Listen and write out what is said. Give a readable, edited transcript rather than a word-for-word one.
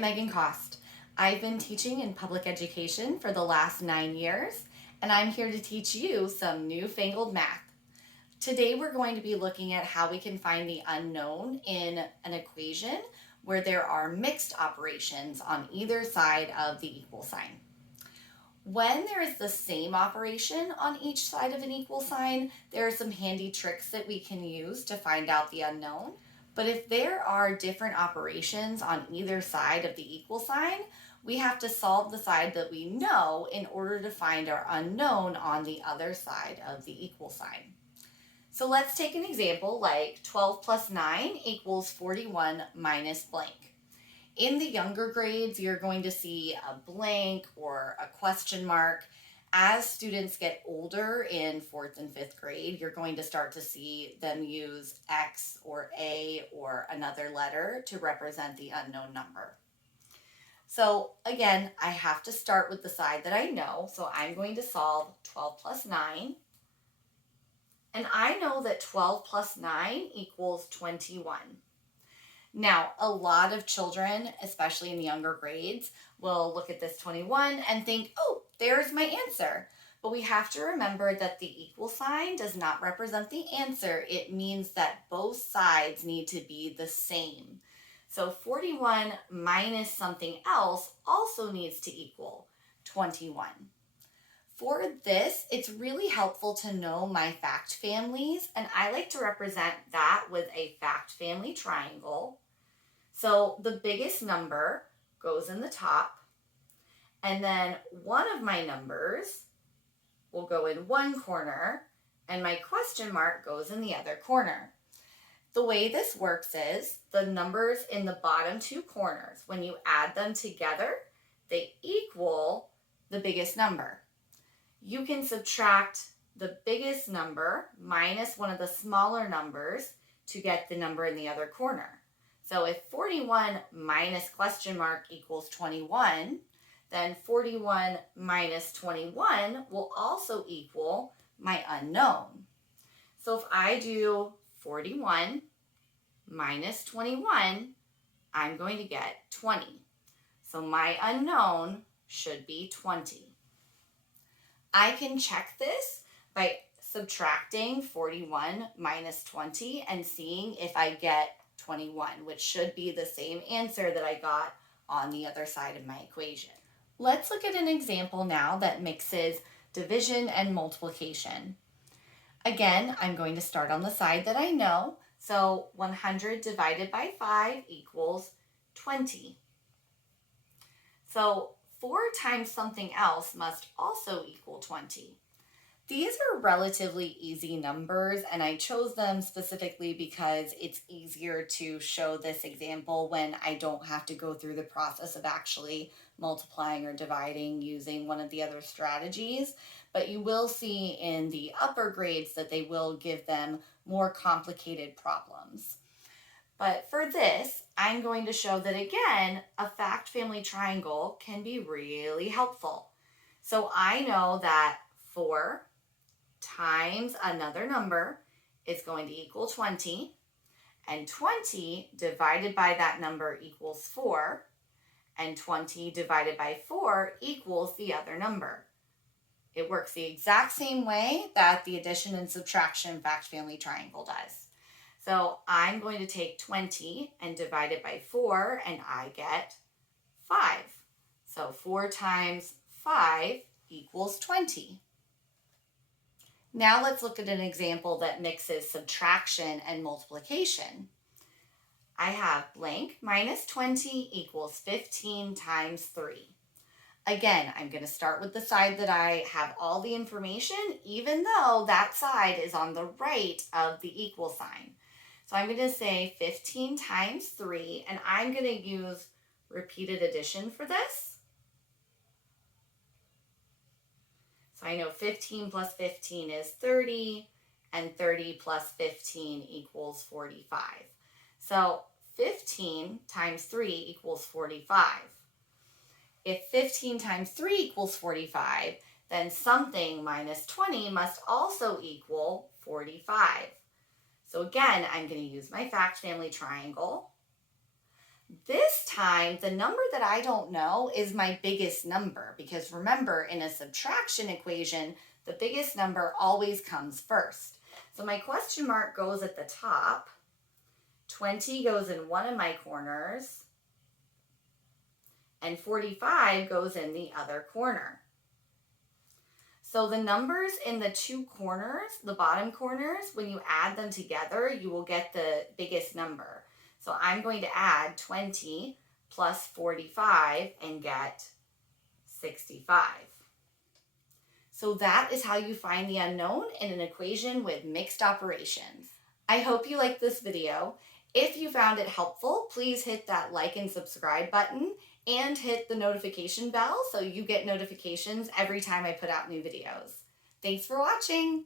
I'm Megan Cost. I've been teaching in public education for the last 9 years, and I'm here to teach you some newfangled math. Today we're going to be looking at how we can find the unknown in an equation where there are mixed operations on either side of the equal sign. When there is the same operation on each side of an equal sign, there are some handy tricks that we can use to find out the unknown. But if there are different operations on either side of the equal sign, we have to solve the side that we know in order to find our unknown on the other side of the equal sign. So let's take an example like 12 plus 9 equals 41 minus blank. In the younger grades, you're going to see a blank or a question mark. As students get older in 4th and 5th grade, you're going to start to see them use X or A or another letter to represent the unknown number. So again, I have to start with the side that I know. So I'm going to solve 12 plus 9. And I know that 12 plus 9 equals 21. Now, a lot of children, especially in the younger grades, will look at this 21 and think, oh, there's my answer. But we have to remember that the equal sign does not represent the answer. It means that both sides need to be the same. So 41 minus something else also needs to equal 21. For this, it's really helpful to know my fact families, and I like to represent that with a fact family triangle. So the biggest number goes in the top, and then one of my numbers will go in one corner, and my question mark goes in the other corner. The way this works is the numbers in the bottom two corners, when you add them together, they equal the biggest number. You can subtract the biggest number minus one of the smaller numbers to get the number in the other corner. So if 41 minus question mark equals 21, then 41 minus 21 will also equal my unknown. So if I do 41 minus 21, I'm going to get 20. So my unknown should be 20. I can check this by subtracting 41 minus 20 and seeing if I get 21, which should be the same answer that I got on the other side of my equation. Let's look at an example now that mixes division and multiplication. Again, I'm going to start on the side that I know. So 100 divided by 5 equals 20. So 4 times something else must also equal 20. These are relatively easy numbers, and I chose them specifically because it's easier to show this example when I don't have to go through the process of actually multiplying or dividing using one of the other strategies. But you will see in the upper grades that they will give them more complicated problems. But for this, I'm going to show that again, a fact family triangle can be really helpful. So I know that 4 times another number is going to equal 20, and 20 divided by that number equals 4, and 20 divided by 4 equals the other number. It works the exact same way that the addition and subtraction fact family triangle does. So I'm going to take 20 and divide it by 4, and I get 5. So 4 times 5 equals 20. Now let's look at an example that mixes subtraction and multiplication. I have blank minus 20 equals 15 times 3. Again, I'm going to start with the side that I have all the information, even though that side is on the right of the equal sign. So I'm going to say 15 times 3, and I'm going to use repeated addition for this. So I know 15 plus 15 is 30, and 30 plus 15 equals 45. So 15 times 3 equals 45. If 15 times 3 equals 45, then something minus 20 must also equal 45. So again, I'm going to use my fact family triangle. This time, the number that I don't know is my biggest number, because remember, in a subtraction equation, the biggest number always comes first. So my question mark goes at the top, 20 goes in one of my corners, and 45 goes in the other corner. So the numbers in the two corners, the bottom corners, when you add them together, you will get the biggest number. So I'm going to add 20 plus 45 and get 65. So that is how you find the unknown in an equation with mixed operations. I hope you liked this video. If you found it helpful, please hit that like and subscribe button and hit the notification bell so you get notifications every time I put out new videos. Thanks for watching.